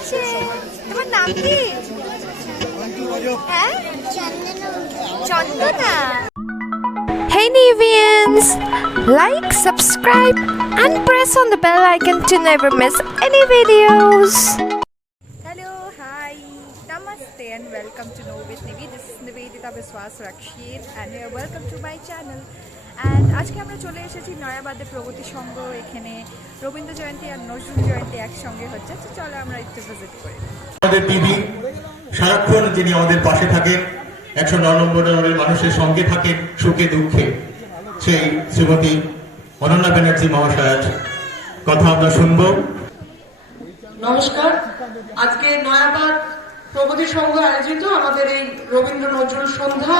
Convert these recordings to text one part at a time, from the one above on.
লাগছে। তোমার নাম কি? হ্যাঁ, চন্দনা। Hey Nevians, like, subscribe and press on the bell icon to never miss any videos. Hello, hi, namaste and welcome to Know with Nevi. This is Nivedita Biswas Rakshit and you're welcome to my channel. And আজকে আমরা চলে এসেছি নয়াবাদে প্রগতি সংঘ। এখানে রবীন্দ্র জয়ন্তী আর নজরুল জয়ন্তী একসঙ্গে হচ্ছে, তো চলো আমরা একটু ভিজিট করি। আমাদের টিভি সারাক্ষণ যিনি আমাদের পাশে থাকেন, 109 নম্বর ওয়ার্ডের মানুষের সঙ্গে থাকেন সুখে দুঃখে, সেই শ্রীমতী অনন্যা ব্যানার্জি মহাশয়ের কথা আমরা শুনবো। নমস্কার। আজকে নয়াবাদ প্রগতি সংঘ আয়োজিত আমাদের এই রবীন্দ্র নজরুল সন্ধ্যা,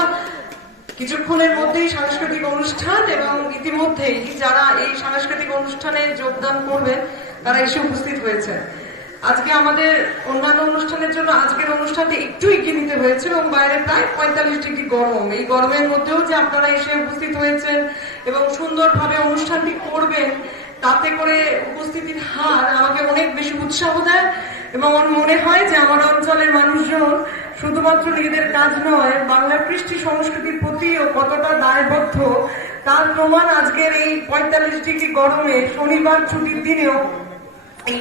কিছুক্ষণের মধ্যেই সাংস্কৃতিক অনুষ্ঠান, এবং ইতিমধ্যেই যারা এই সাংস্কৃতিক অনুষ্ঠানে যোগদান করবেন তারা এসে উপস্থিত হয়েছে। আজকে আমাদের অন্যান্য অনুষ্ঠানের জন্য আজকের অনুষ্ঠানটি একটু এগিয়ে নিতে হয়েছে এবং বাইরে প্রায় 45 ডিগ্রি গরম। এই গরমের মধ্যেও যে আপনারা এসে উপস্থিত হয়েছেন এবং সুন্দরভাবে অনুষ্ঠানটি করবেন, তাতে করে উপস্থিতির হার আমাকে অনেক বেশি উৎসাহ দেয় এবং আমার মনে হয় যে আমার অঞ্চলের মানুষজন শুধুমাত্র নিজেদের কাজ নয়, বাংলার কৃষ্টি সংস্কৃতির প্রতিও কতটা দায়বদ্ধ তার প্রমাণ আজকের এই 45 ডিগ্রি গরমে শনিবার ছুটির দিনেও এই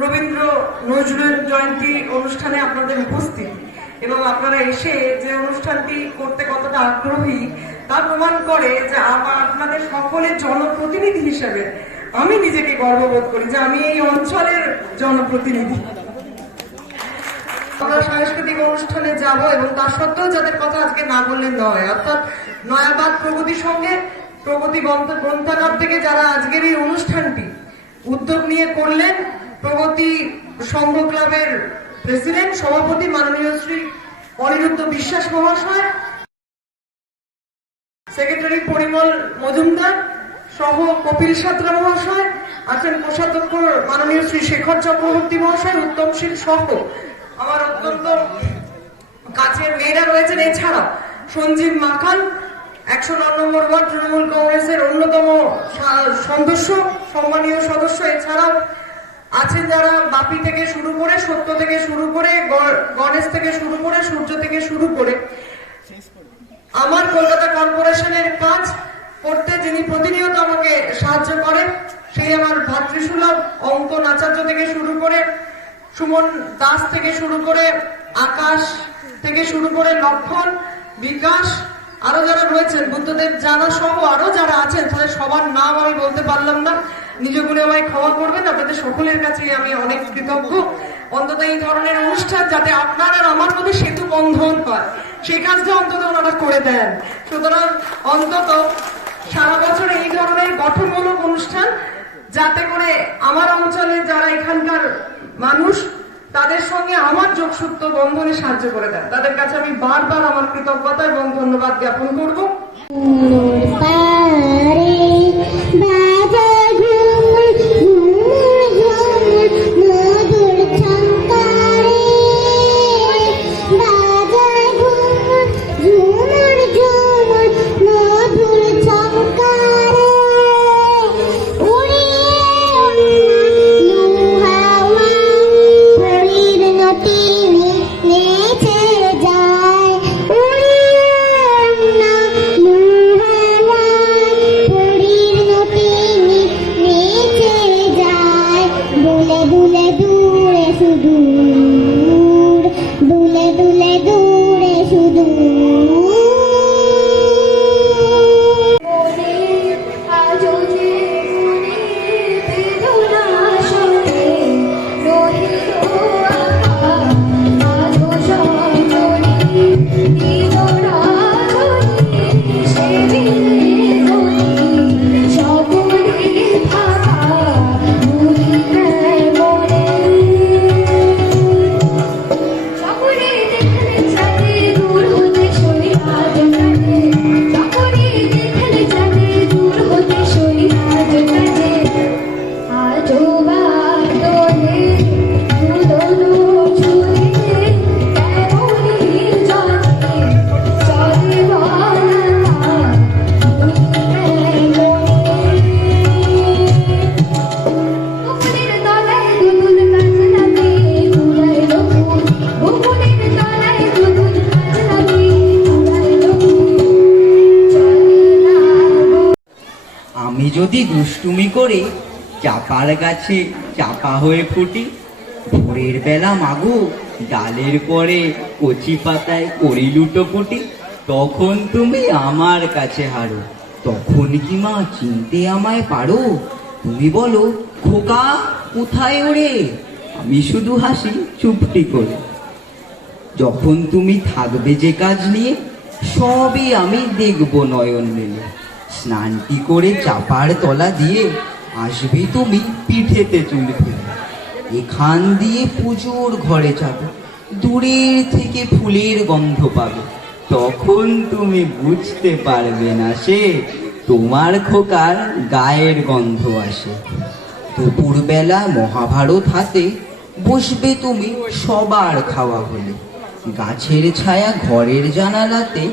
রবীন্দ্র নজরুল জয়ন্তী অনুষ্ঠানে আপনাদের উপস্থিত এবং আপনারা এসে যে অনুষ্ঠানটি করতে কতটা আগ্রহী তা প্রমাণ করে যে আপনাদের সকলের জনপ্রতিনিধি হিসেবে আমি নিজেকে গর্ববোধ করি যে আমি এই অঞ্চলের জনপ্রতিনিধি। আমরা সাংস্কৃতিক অনুষ্ঠানে যাব এবং তা সত্ত্বেও যাদের কথা আজকে না বললে নয়, অর্থাৎ নয়াবাদ প্রগতি সঙ্গে প্রগতি গ্রন্থাগার থেকে যারা আজকের এই অনুষ্ঠানটি উদ্যোগ নিয়ে করলেন, প্রগতি সংঘ ক্লাবের প্রেসিডেন্ট সভাপতি মাননীয় শ্রী অনিরুদ্ধ বিশ্বাস মহাশয়, সেক্রেটারি পরিমল মজুমদার সহ কপিল সাঁতরা মহাশয় আছেন, কোষাধ্যক্ষ মাননীয় শ্রী শেখর চক্রবর্তী মহাশয়, উত্তমশীল সহ আমার অত্যন্ত কাছের মেয়েরা রয়েছেন। এছাড়া সঞ্জীব মাখান 109 নম্বর ওয়ার্ড তৃণমূল কংগ্রেসের অন্যতম সদস্য, সম্মানীয় সদস্য। এছাড়াও আছেন যারা বাপি থেকে শুরু করে, সত্য থেকে শুরু করে, গণেশ থেকে শুরু করে, সূর্য থেকে শুরু করে আমার কলকাতা কর্পোরেশনের কাজ করতে যিনি প্রতিনিয়ত আমাকে সাহায্য করেন, সেই আমার ভাতৃসুলভ অঙ্কন আচার্য থেকে শুরু করে, সুমন দাস থেকে শুরু করে, আকাশ থেকে শুরু করে, লক্ষণ, বিকাশ, আরো যারা রয়েছেন, বুদ্ধদেব জানা সহ আরো যারা আছেন, তাদের সবার নাম আমি বলতে পারলাম না, নিজ গুণে আমায় ক্ষমা করবেন। আপনাদের সকলের কাছে আমি অনেক কৃতজ্ঞ। অন্তত এই ধরনের অনুষ্ঠান যাতে আপনার আর আমার মধ্যে সেতু বন্ধন হয়, সেই কাজটা অন্তত ওনারা করে দেন। সুতরাং অন্তত সারা বছর এই ধরনের গঠনমূলক অনুষ্ঠান যাতে করে আমার অঞ্চলে যারা এখানকার মানুষ তাদের সঙ্গে আমার যোগসূত্র বন্ধনে সাহায্য করে দেন, তাদের কাছে আমি বারবার আমার কৃতজ্ঞতা এবং ধন্যবাদ জ্ঞাপন করব। Noti যদি দুষ্টুমি করে চাপার গাছে চাপা হয়ে ফুটি, ভোরের বেলা মাগো ডালের পরে কচি পাতায় করি লুটোপুটি, তখন তুমি আমার কাছে হারো। তখন কি মা চিনতে আমায় পারো? তুমি বলো, খোকা কোথায় ওরে? আমি শুধু হাসি চুপটি করে। যখন তুমি থাকবে যে কাজ নিয়ে, সবই আমি দেখব নয়ন মেলে। স্নানটি করে চাপার তলা দিয়ে আসবে তুমি পিঠেতে চুল ফেলে। এখান দিয়ে পুজোর ঘরে যাবে, দূরের থেকে ফুলের গন্ধ পাবে। তখন তুমি বুঝতে পারবে না সে তোমার খোকার গায়ের গন্ধ আসে। দুপুরবেলা মহাভারত হাতে বসবে তুমি সবার খাওয়া হলে। গাছের ছায়া ঘরের জানালাতে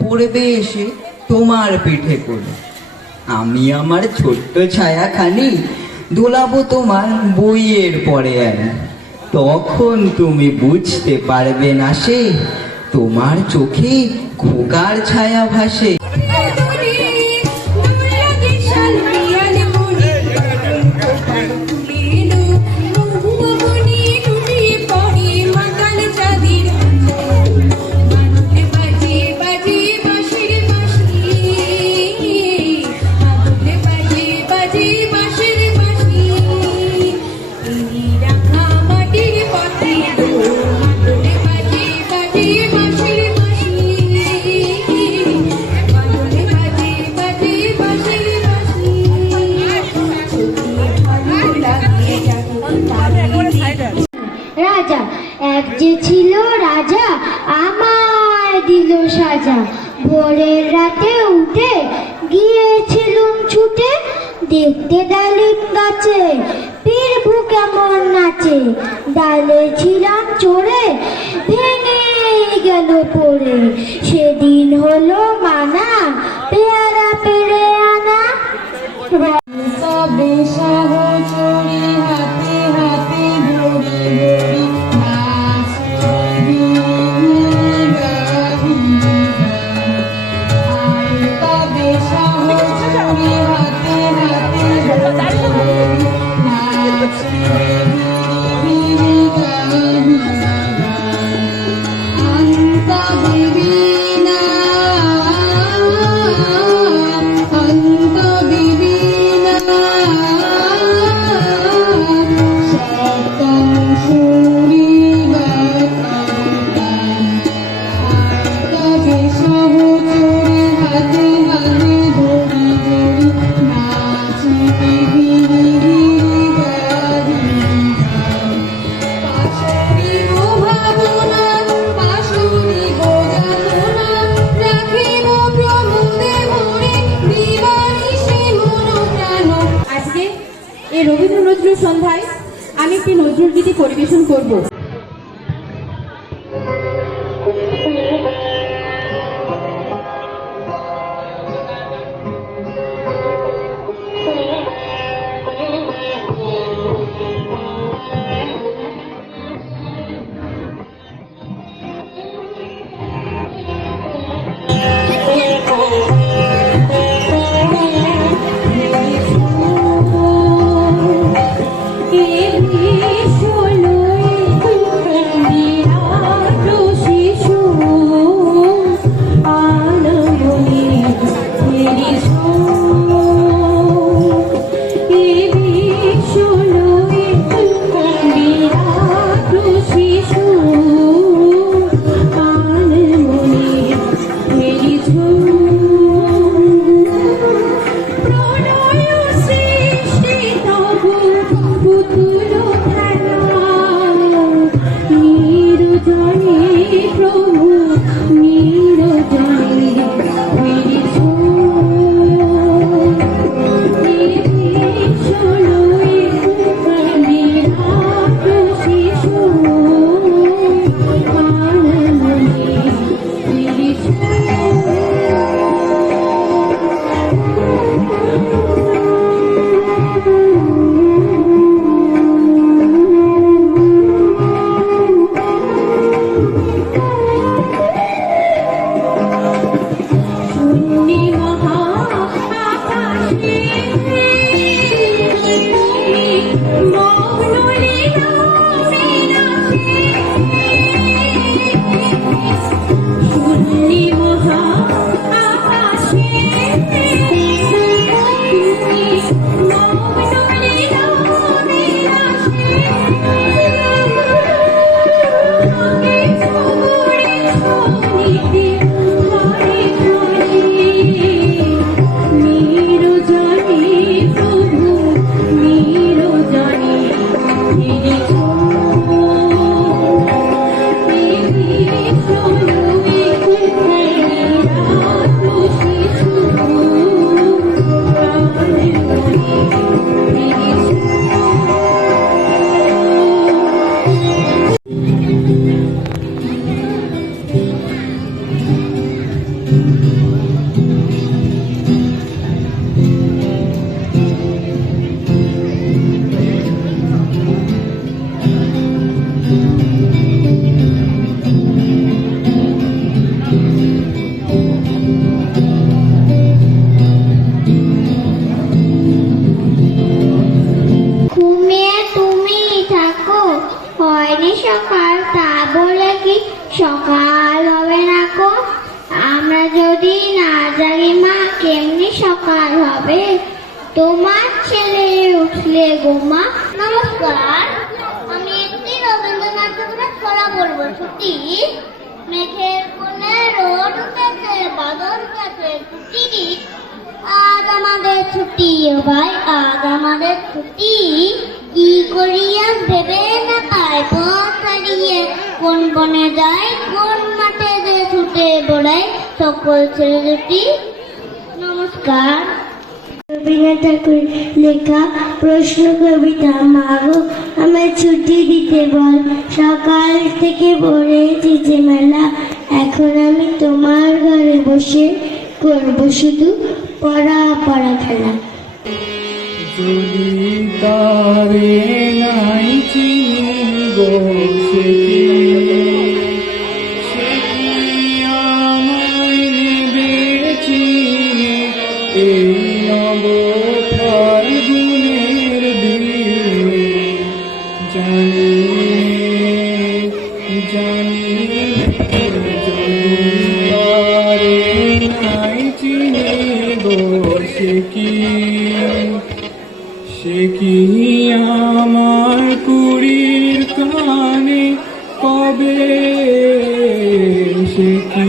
পড়বে এসে তোমার পিঠে করে। আমি আমার ছোট্ট ছায়াখানি দোলাবো তোমার বইয়ের পরে আনি। তখন তুমি বুঝতে পারবে না সে তোমার চোখে খোকার ছায়া ভাসে। রাজা এক যে ছিল রাজা, আমায় দিল সাজা। ভোরের রাতে উঠে গিয়েছিলুম ছুটে, দেখতে ডালিম গাছে পীরভু কেমন নাচে। ডালে ছিলাম চড়ে ভেঙে গেল পড়ে, সেদিন হলো মানা পেয়ারা পেরে আনা। তবে সাহচরি হাতে হাতে ধরি ধরি তবে সাহচরি হাতে হাতে এই রবীন্দ্র নজরুল সন্ধ্যায় আমি একটি নজরুল গীতি পরিবেশন করব। শিশু হয়নি সকাল, তা বলে কি সকাল হবে না গো? আমরা যদি না জাগি মা, কেমনি সকাল হবে? তোমার ছেলে উঠলে গো মা। নমস্কার, আমি একটি রবীন্দ্রনাথ ঠাকুরের ছড়া বলবো। ছুটি মেঘের কোণে রোদ উঠেছে, বাদল উঠেছে, ছুটি আজ আমাদের ছুটি। ও ভাই, আজ আমাদের ছুটি। কি করিয়া ভেবে না পায়, পথ হারিয়ে কোন বনে যায়, কোন মাঠে যে ছুটে বেড়ায় সকল ছেলে দুটি। নমস্কার। রবীন্দ্রনাথ ঠাকুর লেখা প্রশ্ন কবিতা। মাগো আমায় ছুটি দিতে বল, সকাল থেকে পড়েছি যে মেলা। এখন আমি তোমার ঘরে বসে করবো শুধু পড়া পড়া খেলা। যদি তারে নাই চিনিব সে কি আমায় নেবে চিনে, এই নব ফাল্গুনের দিনে। জানি জানি যদি তারে নাই চিনিব সে কি আমার কুড়ির কানে কবে, সে কি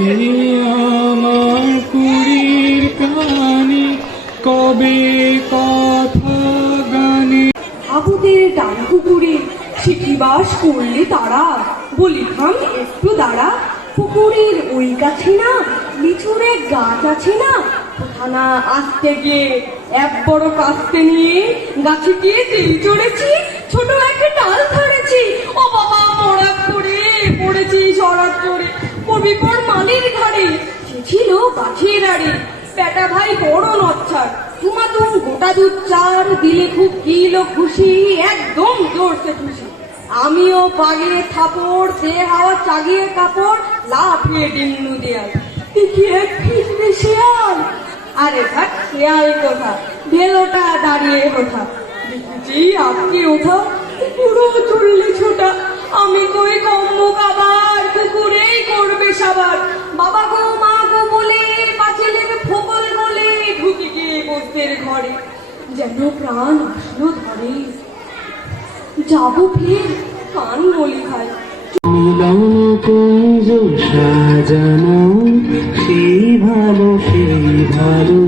আমার কুড়ির কানে কবে কথা গানে। আবুদের ডান পুকুরে শিখিবাস করলে তারা, বলি থাম একটু দাঁড়া। পুকুরের ওই গাছে না লিচুরে গাছ আছে না, ওখানা আসতে গিয়ে এক বড় কাস্তে নিয়ে গাছে গিয়ে তেল চড়েছি, ছোট একটা ডাল ধরেছি। ও বাবা, পড়া করে পড়েছি সরাত করে, পড়বি পর মালির ঘাড়ে। সে ছিল গাছের আড়ে, বেটা ভাই বড় নচ্ছার, তুমাতুম গোটা দুধ চার দিলে খুব কিল খুশি, একদম জোরসে খুশি। আমিও বাগিয়ে থাপড়, দে হাওয়া চাগিয়ে কাপড়, লাফিয়ে ডিন্নু দেয়াল। দেখি এক ফিসবে শেয়াল। আরে ভাট, শেয়াল কোথা, ভেলোটা দাঁড়িয়ে কোথা। দেখেছি আপনি ওঠা, পুরো চললে ছোটা। আমি কই কম্ম খাবার, কুকুরেই করবে সাবার। বাবা গো মা গো বলে পাঁচিলের ফোকল গলে ঢুকে গিয়ে বসতের ঘরে। যেন প্রাণ আসলো ধরে, যাবো ফের কান বলি ভাই। মিলন কুঞ্জ সাজানো, সেই ভালো সেই ভালো।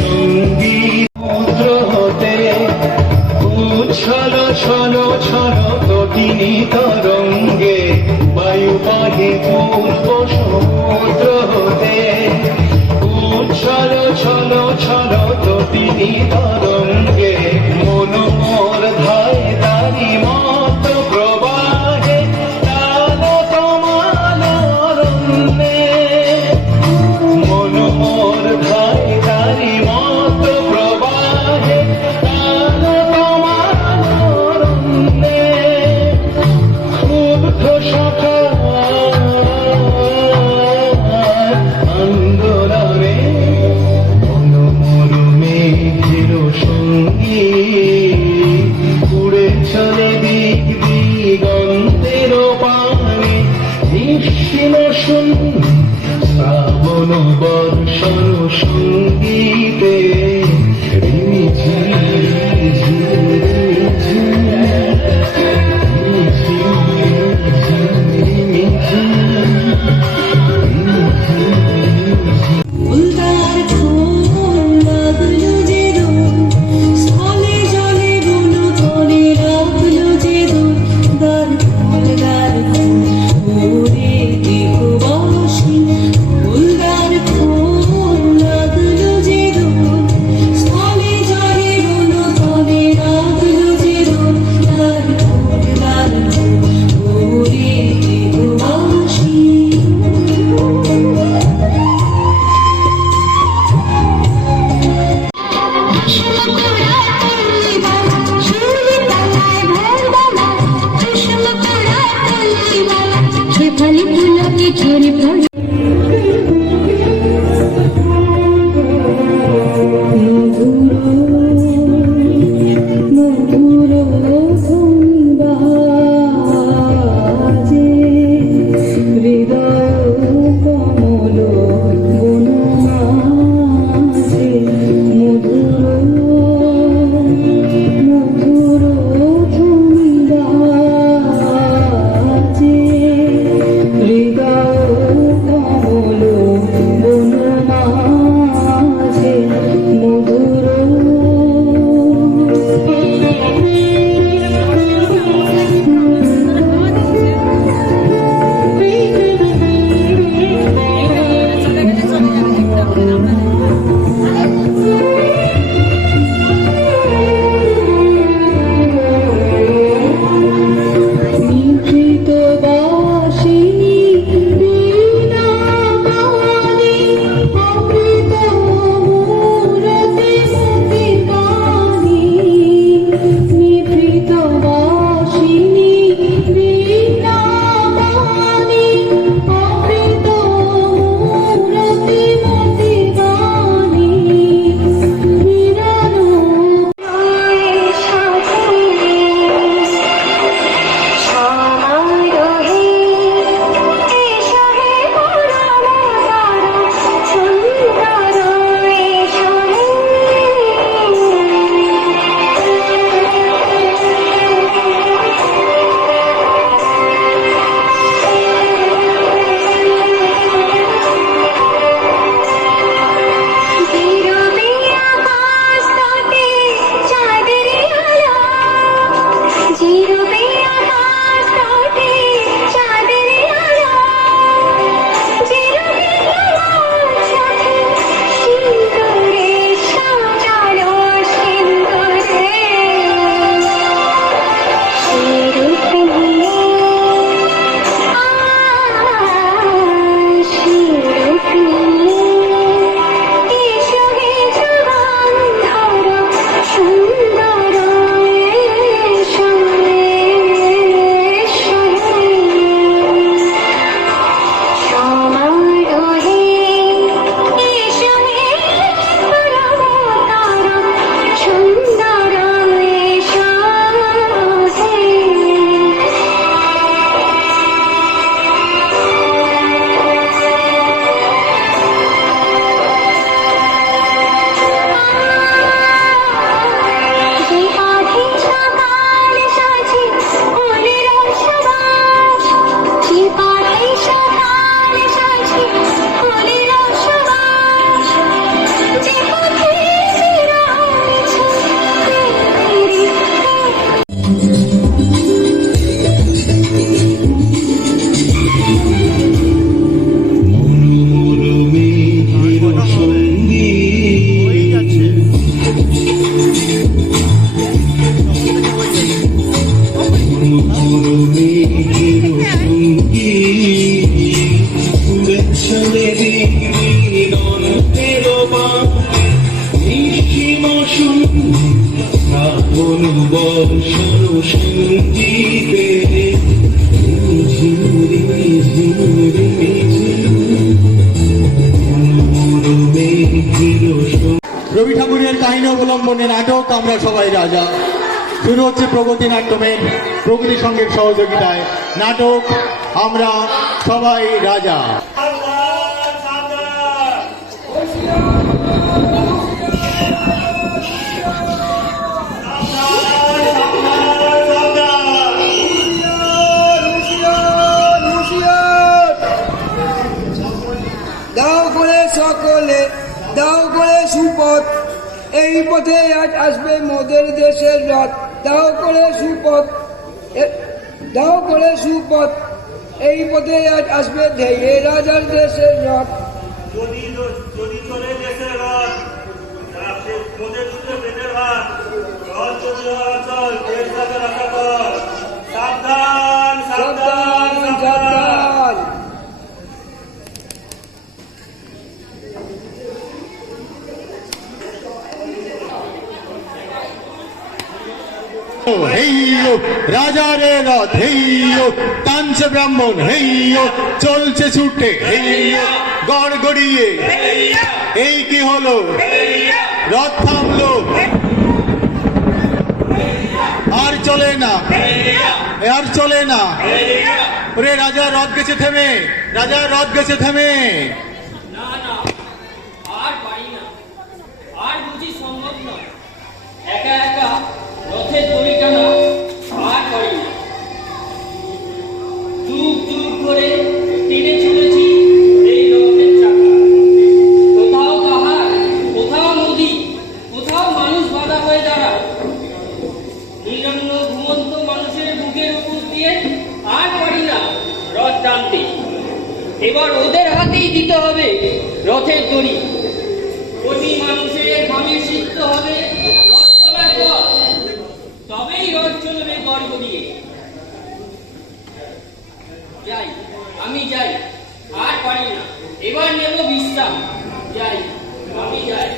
সঙ্গীত সমুদ্র হতে উচ্ছল ছল ছল তটিনী তরঙ্গে বায়ু বাহে পূর্ব সমুদ্র হতে উচ্ছল ছল ছল তটিনী তরঙ্গে মন মোর ধায় তারি মত প্রবাহে তাল তোমার অরণ্যে মন মোর ধায় তারি মত প্রবাহে তাল তোমার অরণ্যে ক্ষুব্ধ সখা আন্দোলনে মন মোর মেঘের সঙ্গীতে ঝিমুরি ঝিমুরি রবি ঠাকুরের কাহিনী অবলম্বনে নাটক আমরা সবাই রাজা শুরু হচ্ছে প্রগতি নাট্যমের প্রগতি সঙ্গের সহযোগিতায় নাটক আমরা সবাই রাজা। দাও করে সকলে দাও করে সুপথ এই পথে আজ আসবে মোদের দেশের রথ দাও করে সুপথ দাও করে সুপথ এই পথে আজ আসবে ধেয়ে রাজার দেশের রথ যদি চলে দেশের রথ মোদের দুটো পেটের ভাত রথ যদি অচল দেশ যাবে রাখা কর সাবধান সাবধান সাবধান হেইয়ো রাজারে রথ হেইয়ো টানছে ব্রাহ্মণ হেইয়ো চলছে ছুটে হেইয়ো গড় গড়িয়ে এই কি হলো রথ থামলো আর চলে না আর চলে না ওরে রাজা রথ গেছে থেমে রাজা রথ গেছে থেমে না না আর পারি না আর বুঝি সম্ভব নয় একা একা রথের দড়ি টানা আর পারি না যুগ যুগ ধরে টেনে চলেছি এই রথের চাকা কোথাও পাহাড় কোথাও নদী কোথাও মানুষ বাধা হয়ে দাঁড়ায় নিরন্ন ঘুমন্ত মানুষের বুকের উপর দিয়ে আর পারি না রথ টানতে এবার ওদের হাতেই দিতে হবে রথের দড়ি কোটি মানুষের ঘামে সিদ্ধ হবে রথ চলার পর তবেই রথ চলবে গর্ব দিয়ে যাই আমি যাই আর পারি না এবার নেব বিশ্রাম যাই আমি যাই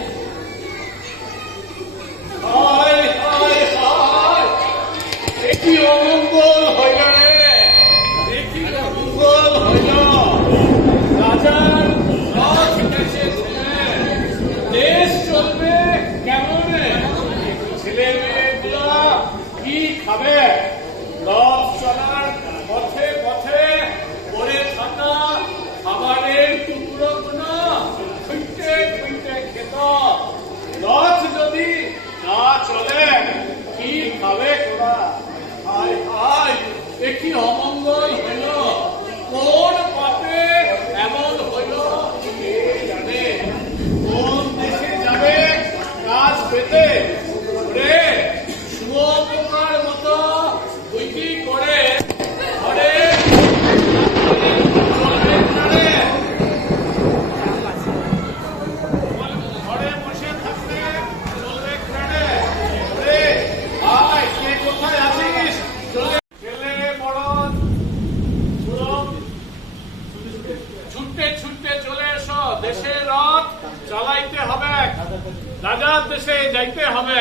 হায় হায় হায় একই অমঙ্গল হইল রে একই অমঙ্গল হইল রাজার রথ দেশে দেশ চলবে কেমনে ছেলে মেয়েগুলা কি খাবে রথ চলার পথে পথে পড়ে থাকা খাবারের টুকরো গুলো খুঁজতে খুঁজতে খেত রথ যদি না চলে কি খাবে তোরা হায় হায় এ কি অমঙ্গল হইল কোন পাপে এমন হইল কে জানে কোন দেশে যাবে কাজ পেতে রে শুয়োপোকার মতো উইকি করে ঘরে ঘরে বসে থাকতে চলবে কেনে রে আয় কে কোথায় আছিস চলে ছেলে বড় ছুটতে ছুটতে চলে এসো দেশের রথ চালাইতে হবে রাজার দেশে যাইতে হবে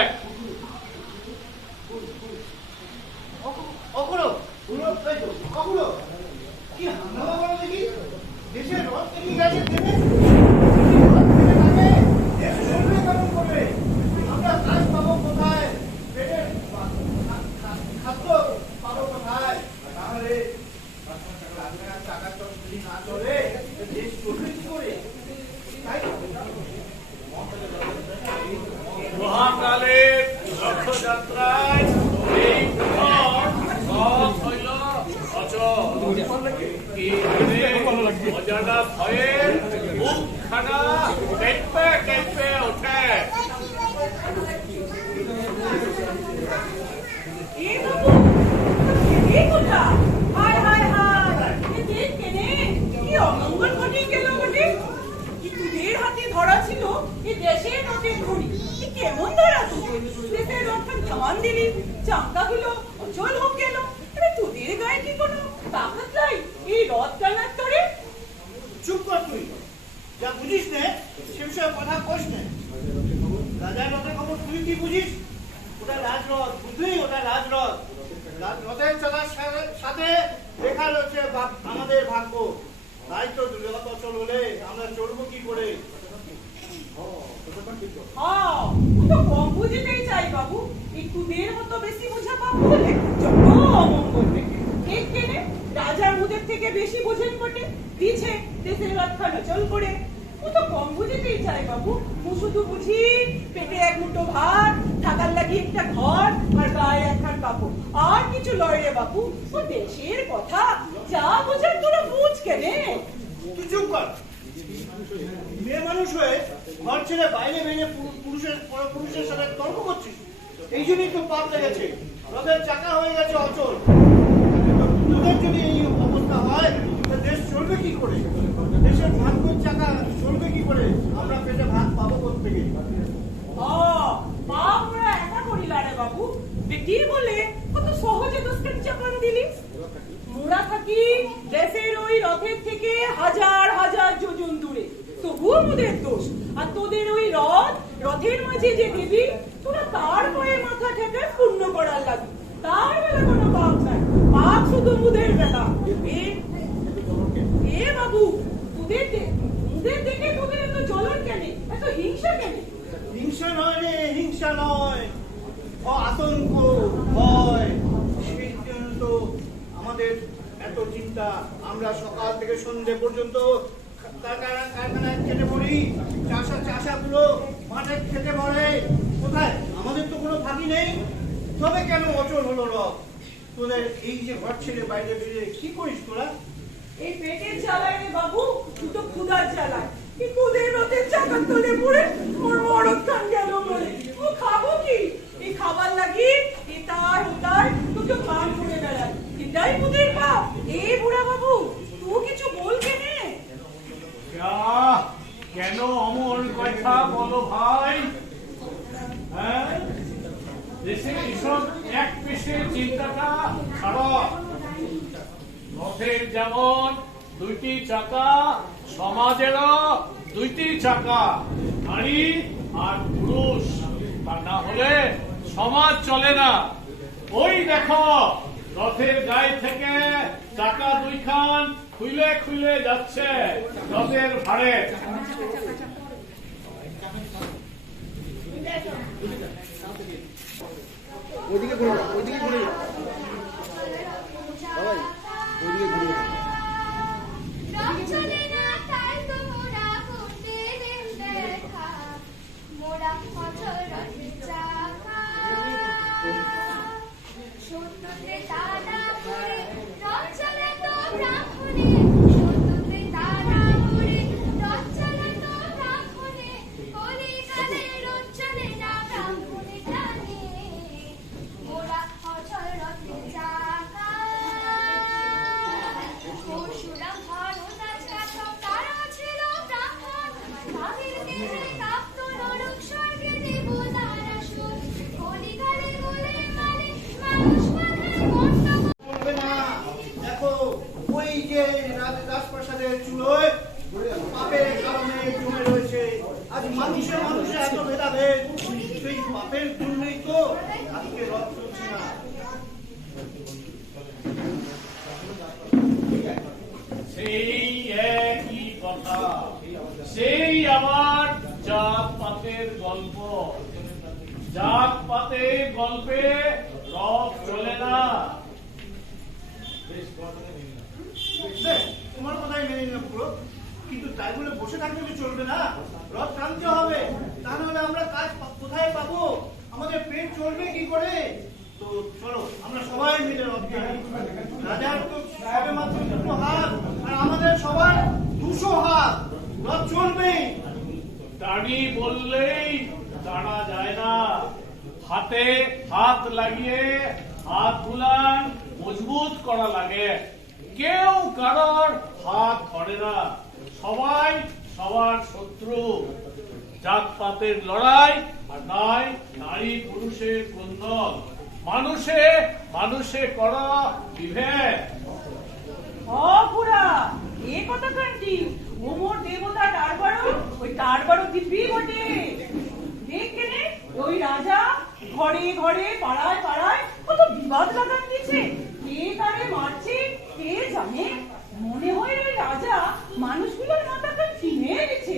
মহাকালের রথযাত্রায় এই রথ হইল অচল অজানা ভয়ের মুখখানা কেঁপে কেঁপে ওঠে ধরা ছিল এই দেশের রথের ঘড়ি কেমন ধরা দেশের রথের ধান দিলি চাকাগুলো অচল হোক গেল তোদের গায়ে কি কোনো তাকাত নাই এই রথ টানার তোরে চুপ কর তুই যা বুঝিস নে সে বিষয়ে কথা কোস নে রাজার রথের খবর তুই কি বুঝিস ওটা রাজ রাজরথ, বুঝলি? ওটা রাজরথ। রথের চলার সাথে লেখা রয়েছে আমাদের ভাগ্য। তাই তো রথ অচল হলে আমরা চলবো কি করে? হ্যাঁ, ও তো কম বুঝিতেই চাই বাবু। এই তোদের মতো বেশি বোঝা বাবু হলে যত অমঙ্গল দেখে। ঠিক কেনে রাজার মুদের থেকে বেশি বোঝেন বটে, দিছে দেশের রক্ষণ চল করে। ও তো কম বুঝিতেই চাই বাবু। ও শুধু বুঝি পেটে এক মুঠো ভাত, থাকার লাগি একটা ঘর, আর গায়ে একখান কাপড়, আর কিছু লয় রে বাবু। ও দেশের কথা যা বোঝার তোরা বুঝ কেনে। তুই চুপ কর। মেয়ে মানুষ হয়ে ঘর ছেড়ে বাইরে বেরিয়ে পুরুষের সাথে তর্ক করছিস। এই জন্যই তো পাপ লেগেছে। রথের চাকা হয়ে গেছে অচল। তোদের যদি এই অবস্থা হয়, দেশ চলবে কি করে? দেশের ভাগ্যের চাকা চলবে কি করে? আমরা পেটে ভাত পাবো কোত্থেকে? পাপ ওরা একা করিলা রে বাবু। বেটি বলে কত সহজে দোষকে চাপান দিলিস। মোরা থাকি দেশের ওই রথের থেকে হাজার হাজার যোজন দূরে, তবুও মোদের দোষ। আর তোদের ওই রথের মাঝে যে দেবী, তোরা তার পায়ে মাথা ঠেকে পূর্ণ করার লাগি। তার বেলা কোনো পাপ নাই, পাপ শুধু মুদের বেলা। এ বাবু, তোদের দেখে তোদের এত জ্বলন কেন, এত হিংসা কেন? হিংসা নয় রে, হিংসা নয়, আতঙ্ক, ভয়। সেই জন্য তো আমাদের এত চিন্তা। আমরা সকাল থেকে সন্ধ্যে পর্যন্ত কারখানায় খেটে পড়ি, চাষাগুলো মাঠে খেটে পড়ে। কোথায়? আমাদের তো কোনো ফাঁকি নেই। তবে কেন অচল হলো রথ? তোদের এই যে ঘর ছেড়ে বাইরে বেরিয়ে কি করিস তোরা? এই পেটের জ্বালায় রে বাবু, দুটো ক্ষুধার জ্বালায়। কি তোদের রথের চাকার তলে পড়ে মোর মরৎখান গেল বলে ও খাবো কি? এই খাবার লাগি এটার ওটার দুটো কান ঘুরে বেড়ায়। এটাই তোদের পাপ। এ বুড়া বাবু, তুই কিছু বল কেনে? কেন অমর কথা বলো ভাই? হ্যাঁ, দেশের এসব এক পেশে চিন্তাটা ছাড়ো। রথের যেমন দুইটি চাকা, সমাজেরও দুইটি চাকা, নারী আর পুরুষ। তা না হলে সমাজ চলে না। ওই দেখো, রথের গায়ে থেকে চাকা দুইখান খুলে খুলে যাচ্ছে রথের ভাড়ে। ওইদিকে ঘুরে যাও, ওইদিকে ঘুরে যাও। সবাই ওইদিকে ঘুরে যাও। রাজপ্রাসাদের চুলোয় পাপের কারণে জমে রয়েছে। আজ মানুষে এত ভেদাভেদ। সেই পাপের জন্যই তো আজকে রথ চলছে না। সেই একই কথা, সেই আবার জাত পাতের গল্প। জাত পাতের গল্পে রথ চলে না। তোমার কথাই মেনে নিলাম পুরো, কিন্তু তাই বলে বসে থাকলে তো চলবে না। রথ টানতে হবে, তা নাহলে আমরা কাজ কোথায় পাবো? আমাদের পেট চলবে কি করে? তো চলো আমরা সবাই মিলে রথ টানি। রাজার তো সবে মাত্র 2 হাত, আর আমাদের সবার 200 হাত। রথ চলবে। টানি বললেই টানা যায় না। হাতে হাত লাগিয়ে হাত বুলান মজবুত করা লাগে। কেউ কারোর হাত ধরে না। সবাই সবার শত্রু। জাতপাতের লড়াই আর নাই নারী পুরুষের কুন্দল। মানুষে করা বিভেদ। পুরা এ কথা কান্টি ও মোর দেবতা টারবারো, ওই টারবারো দিব্যি বটে। দেখ কেনে ওই রাজা ঘরে ঘরে পাড়ায় পাড়ায় কত বিবাদ লাগান দিয়েছে, কে কারে মারছে কে জানে। মনে হয় ওই রাজা মানুষগুলোর মাথাকে কিনে গেছে।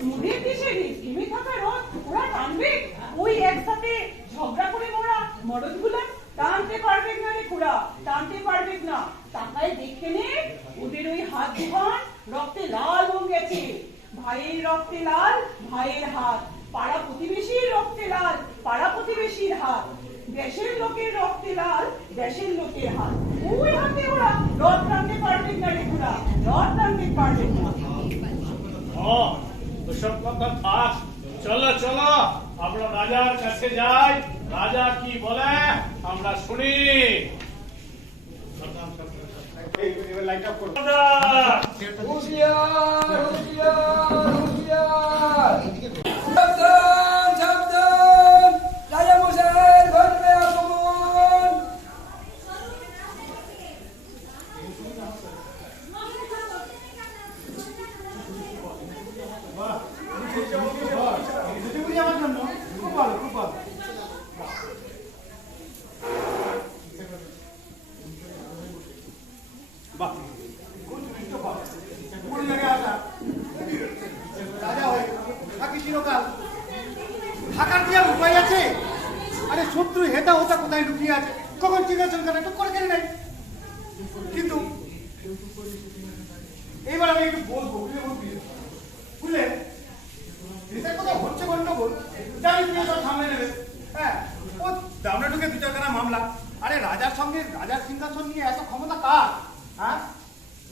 তোদের দেশে থেমে থাকা রথ ওরা টানবে, ওই একসাথে ঝগড়া করে মোরা মরদগুলা টানতে পারবে না রে খুড়া, টানতে পারবে না। টাকায় দেখে নে ওদের ওই হাত দুখান রক্তে লাল হয়ে গেছে। ভাইয়ের রক্তে লাল ভাইয়ের হাত, পাড়া প্রতিবেশীর রক্তে লাল পাড়া প্রতিবেশীর হাত, দেশের লোকের রক্তে লাল দেশের লোকের হাত। ওই হাতে ওরা রথ টানতে পারবে না রে খুড়া, রথ টানতে পারবে না। ওসব কথা থাক, চলো চলো আমরা রাজার কাছে যাই, রাজা কি বলে আমরা শুনি। সাবধান সাবধান, রাজা মশাইয়ের ঘটবে আগমন। রাজা হয়ে থাকি চিরকাল, থাকার কি আর উপায় আছে? আরে শত্রু হেতা হোতা কোথায় লুকিয়ে আছে, কখন চিন্তাচল করে একটু করে কেন নাই। কিন্তু এইবার আমি একটু বলবো, বুঝলেন? এটার কথা হচ্ছে গন্ডগোল, জানি তুমি সব সামনে নেবে। হ্যাঁ, ও দামনে ঢুকে দু চারখানা মামলা। আরে রাজার সঙ্গে রাজার সিংহাসন নিয়ে এত ক্ষমতা কার? হ্যাঁ,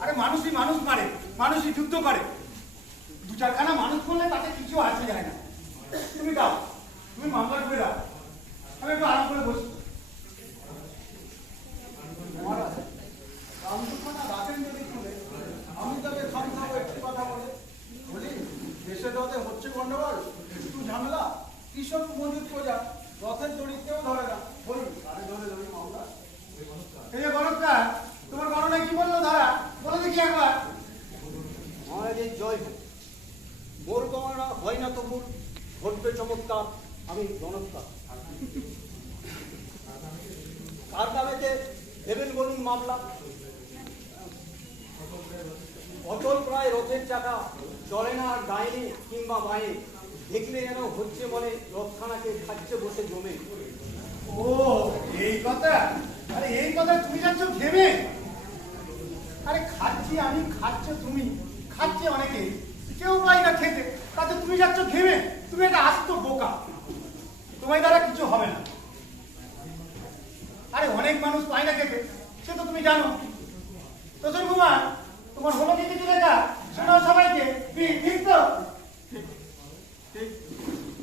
আরে মানুষই মানুষ মারে, মানুষই যুদ্ধ করে। দু চারখানা মানুষ করলে তাতে কিছু আসে যায় না। তুমি দাও, তুমি মামলা ঢুকে দাও, আমি একটু আরাম করে বসি। আমি তাকে থামথামো একটু কথা বলি, দেশে রথে হচ্ছে গন্ডগোল, একটু ঝামেলা, কৃষক মজুদ প্রজা রথের দড়িতেও ধরে না, বলি আরে ধরে ধরে মামলা। এই যে গণকটা, তোমার গণনায় কি বললো ধারা, বলে দেখি একবার। মহারাজের জয় হোক, মোর গণনা হয় না তবু ঘটবে চমৎকার, আমি গণকটা। কার নামেতে দেবেন বলুন মামলা? অটল প্রায় রথের চাকা চলে না আর ডাইনি কিংবা বাঁয়ে, দেখলে যেন হচ্ছে মনে রথখানাকে খাচ্ছে বসে জমে। ও এই কথা, আরে এই কথা তুমি যাচ্ছ ঘেমে। আরে খাচ্ছি আমি, খাচ্ছ তুমি, খাচ্ছে অনেকে, কেউ পাই না খেতে, তাতে তুমি যাচ্ছ ঘেমে। তুমি একটা আস্ত বোকা, তোমার দ্বারা কিছু হবে না। আরে অনেক মানুষ পায় না খেতে, সে তো তুমি জানো। তোষণ কুমার, তোমার হলো কি কিছু লেখা? শোনাও সবাইকে, ঠিক তো?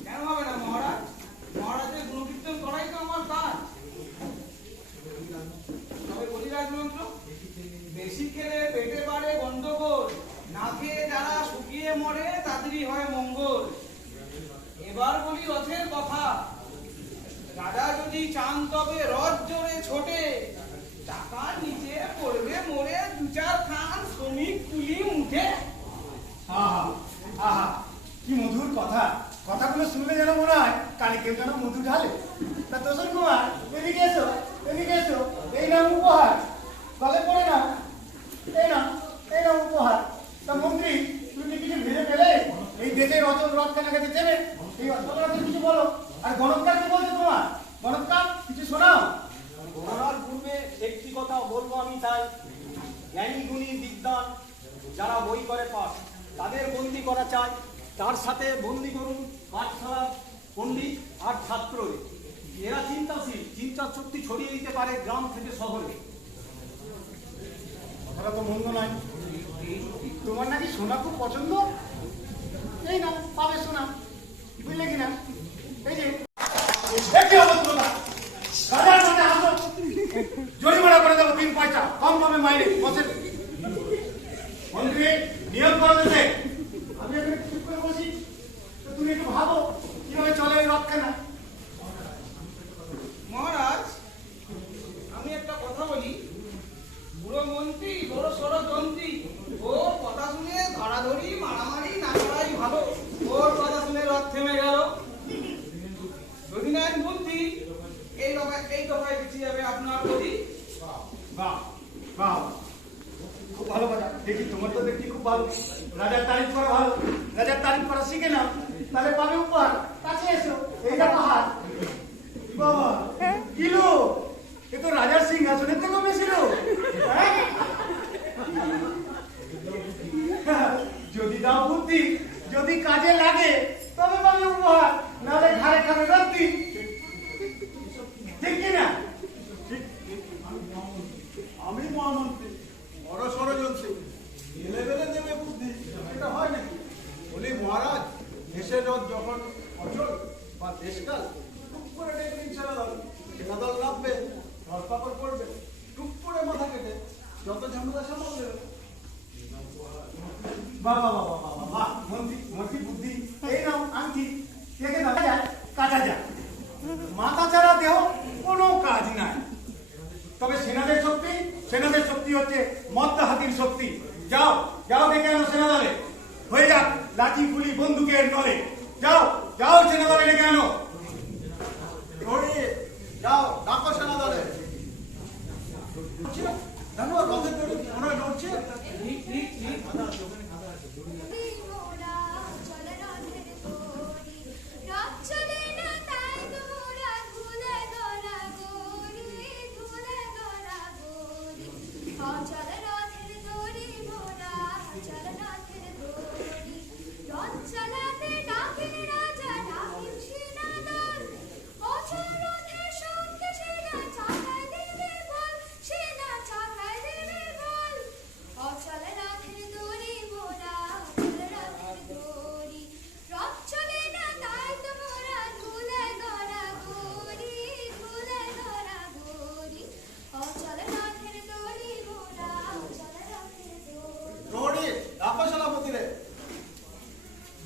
কেন হবে না মহারাজ? মহারাজের গুণকীর্তন করাই তো আমার কাজ। তবে বলি রাজমন্ত্র, বেশি খেলে পেটে বাড়ে গন্ডগোল, না খেয়ে যারা শুকিয়ে মরে তাদেরই হয় মঙ্গল। এবার বলি রথের কথা, রাজা যদি চান তবে রথ জোরে ছোটে, টাকার নিচে পড়বে মোড়ে দু চার খান শ্রমিক কুলি মুঠে। কি মধুর কথা, কথাগুলো শুনলে যেন মনে হয় কালিকের যেন মধু ঢালে। তা তোষণ কুমার, এদিকে এসো, এদিকে এসো, এই নাম উপহার, গলে পড়ে না, এই নাম উপহার। তা মন্ত্রী, তুমি কিছু ভেবে পেলে এই দেশের অচল রথ কেনাকাটি দেবে? এই অচল কিছু বলো। আর গণৎকার কি বলছে তোমার? গণৎকার কিছু শোনাও। গণনার পূর্বে একটি কথা বলবো আমি, তাই জ্ঞানী গুণী বিদ্বান যারা বই করে পাস তাদের বন্দি করা চাই, তার সাথে বন্দি করুন পাঠশালা পণ্ডিত আর ছাত্র। এরা চিন্তাশীল, চিন্তার শক্তি ছড়িয়ে দিতে পারে গ্রাম থেকে শহরে। কথাটা তো মন্দ নয়। তোমার নাকি সোনা খুব পছন্দ, এই না পাবে সোনা, বুঝলে কিনা? এই যে রাজার সাথে আসো, জরিমানা করে দেবো 3 পয়সা, কম কমে মাইনে বসে। মন্ত্রী নিয়োগ করে দেবে, আমি এখানে চুপ করে বসি, তো তুমি একটু ভাবো কিভাবে চলে ওই রথখানা। মহারাজ, আমি একটা কথা বলি, বুড়ো মন্ত্রী বড় ষড়যন্ত্রী, ওর কথা শুনে ধরাধরি মারামারি না করাই ভালো। ওর কথা শুনে রথ থেমে গেল। যদি না ভালো, রাজার তারিফ করা ভালো, রাজার তারিফ করা শিখে নাও, তাহলে পাবে উপহার। কাছে এসো, এই দেখো হাত। বাবা কিলো, এ তো রাজার সিংহাসনের থেকেও বেশি লো। যদি দাও বুদ্ধি, যদি কাজে লাগে তবে পাবে উপহার, নাহলে ঘাড়ে খাবে রাত্রি। ঠিক কিনা? আমি মহামন্ত্রী, বড় ষড়যন্ত্রী, এলে বেলে দেবে বুদ্ধি, এটা হয় নাকি? বলি মহারাজ, দেশের রথ যখন অচল বা দেশকাল, টুক করে ডেকে সেনাদল, সেনাদল নামবে, ধরপাকড় করবে, টুক করে মাথা কেটে যত ঝামেলা সামাল দেবে। বাবা বাবা বাবা বাহ, মন্ত্রী মন্ত্রী বুদ্ধি। এই নাও আংটি, দেখে দেখা যায় কাটা যায়, মাথা ছাড়া দেহ কোনো কাজ নাই। তবে সেনাদের শক্তি, সেনাদের শক্তি হচ্ছে মদ্দা হাতির শক্তি। যাও যাও দেখে আনো সেনাদলে, হয়ে যাক লাঠি গুলি বন্দুকের নলে। যাও যাও সেনাদলে ডেকে আনো। ধরি, যাও ডাকো সেনাদলে। জানো রথের দড়ি মনে হয় নড়ছে।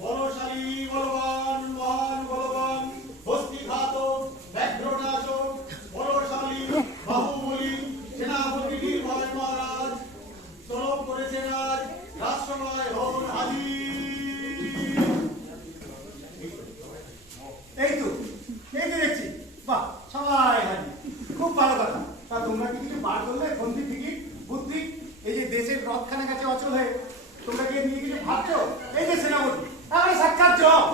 বলশালী বলবান মহান বলবান হস্তিঘাতক ব্যাঘ্রনাশক বলশালী বাহুবলী সেনাপতি নির্ভয় মহারাজ তলব করেছেন আজ রাজসভায় হন হাজির। এই তো দেখছি, বাহ সবাই হাজির, খুব ভালো কথা। তা তোমরা কি কিছু বার করলে বন্দি টিকিট বুদ্ধি? এই যে দেশের রথখানা কাছে অচল হয়ে তোমরা কি নিয়ে কিছু ভাবছো? এই যে সেনাপতি আরে সাক্ষাৎ জব,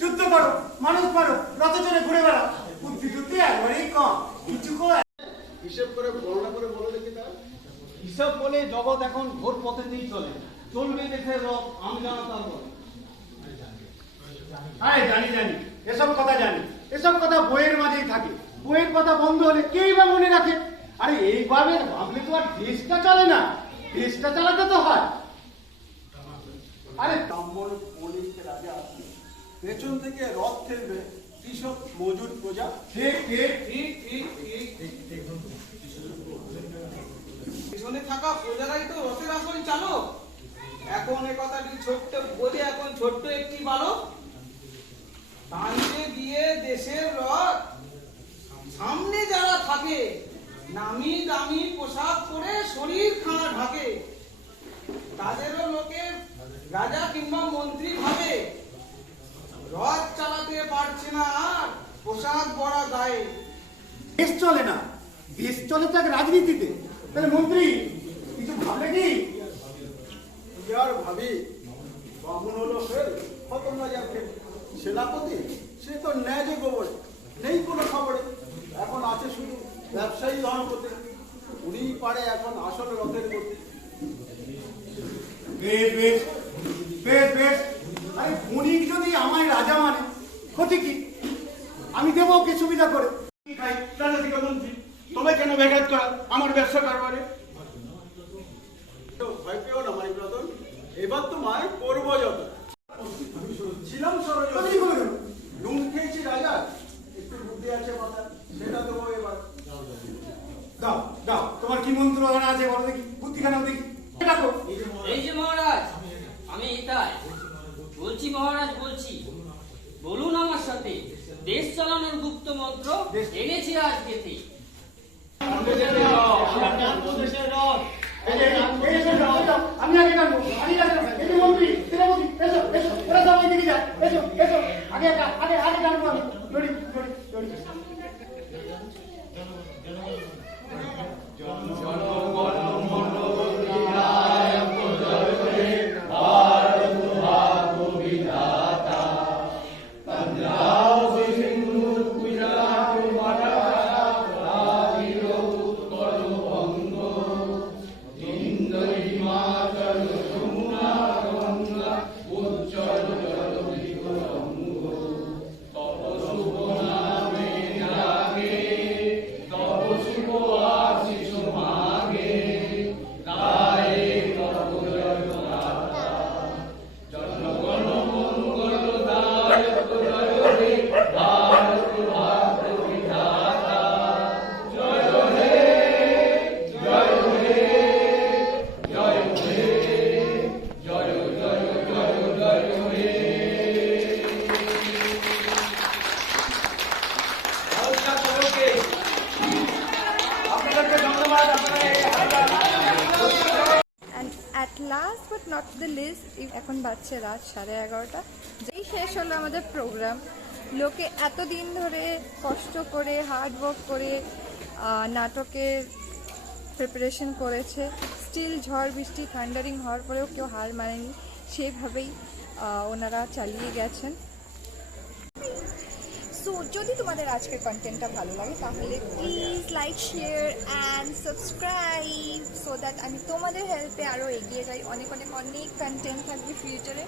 যুদ্ধ করো, মানুষ মারো, রথে চড়ে ঘুরে বেড়াও, বুদ্ধি যুদ্ধি একবারেই কম, কিছু হিসেব করে বর্ণনা করে বলে দেখি তা। হিসাব বলে জগৎ এখন ঘোর পথে নিয়ে চলে, চলবে দেশের রথ আমি জানা তার বলে। আরে জানি জানি, এসব কথা জানি, এসব কথা বইয়ের মাঝেই থাকে। বইয়ের কথা বন্ধ হলে কেই বা মনে রাখে? আরে এইভাবে ভাবলে তো আর দেশটা চলে না, দেশটা চালাতে তো হয়। আরে ব্রাহ্মণ পণ্ডিত রাজা আসবে, পেছন থেকে রথ ঠেলবে কৃষক মজুর প্রজা। ঠিক ঠিক ঠিক ঠিক ঠিক। পিছনে থাকা প্রজারাই তো রথের আসল চালক। এখন এ কথাটি ছোট্ট বলে এখন ছোট্ট একটি বালক টানতে গিয়ে দেশের রথ। সামনে যারা থাকে নামি দামি পোশাক পরে শরীর খানা ঢাকে, তাদেরও লোকে রাজা কিংবা মন্ত্রী ভাবে। রথ চালাতে পারছে না আর পোশাক বড়া গায়ে। দেশ চলে না, দেশ চলে তো এক রাজনীতিতে। তাহলে মন্ত্রী কিছু ভাবলে কি? আর ভাবি, বামুন হলো ফেল, খতম রাজা ফেল। সেনাপতি সে তো ন্যায় যে গোবর, নেই কোনো খবরে। এখন আছে শুধু ব্যবসায়ী ধনপতি, উনি পারে এখন আসল রথের গতি। বেশ বেশ বেশ বেশ। আরে বণিক যদি আমায় রাজা মানে ক্ষতি কি? আমি দেবো ওকে সুবিধা করে। মন্ত্রী তবে কেন ব্যাঘাত করা আমার ব্যবসা কারবারে? ভয় পেও না মানিক রতন, এবার তোমায় করবো যত। ছিলাম ষড়যন্ত্রী, নুন খেয়েছি রাজা, একটু বুদ্ধি আছে মাথা, সেটা দেবো এবার। দাও দাও, তোমার কি মন্ত্র আছে বলো দেখি, বুদ্ধিখানা দেখি। এই যে মহারাজ, আমি তাই বলছি মহারাজ, বলছি বলুন আমার সাথে। দেশ চালানোর গুপ্ত মন্ত্র এনেছি আজকেতে। আমি আগে কাটবো, আমি আগে মন্ত্রী সেনাপতি এসো এসো, ওরা সবাই দিকে যায়, এসো এসো, আগে আগে আগে কাটবো আমি। দড়ি দড়ি দড়ি। Last but not the least, এখন বাজছে রাত 11:30। যেই শেষ হলো আমাদের প্রোগ্রাম, লোকে এতদিন ধরে কষ্ট করে হার্ড ওয়ার্ক করে নাটকের প্রিপারেশন করেছে, স্টিল ঝড় বৃষ্টি থান্ডারিং হওয়ার পরেও কেউ হার মানেনি, সেভাবেই ওনারা চালিয়ে গেছেন। সো যদি তোমাদের আজকের কন্টেন্টটা ভালো লাগে তাহলে please like share and subscribe, so that আমি তোমাদের হেল্পে আরও এগিয়ে যাই। অনেক অনেক অনেক কন্টেন্ট থাকবে ফিউচারে,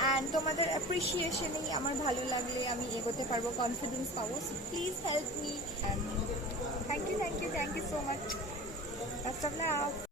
অ্যান্ড তোমাদের অ্যাপ্রিসিয়েশনেই আমার ভালো লাগলে আমি এগোতে পারবো, কনফিডেন্স পাবো। So please help me and thank you so much. Best of lakh.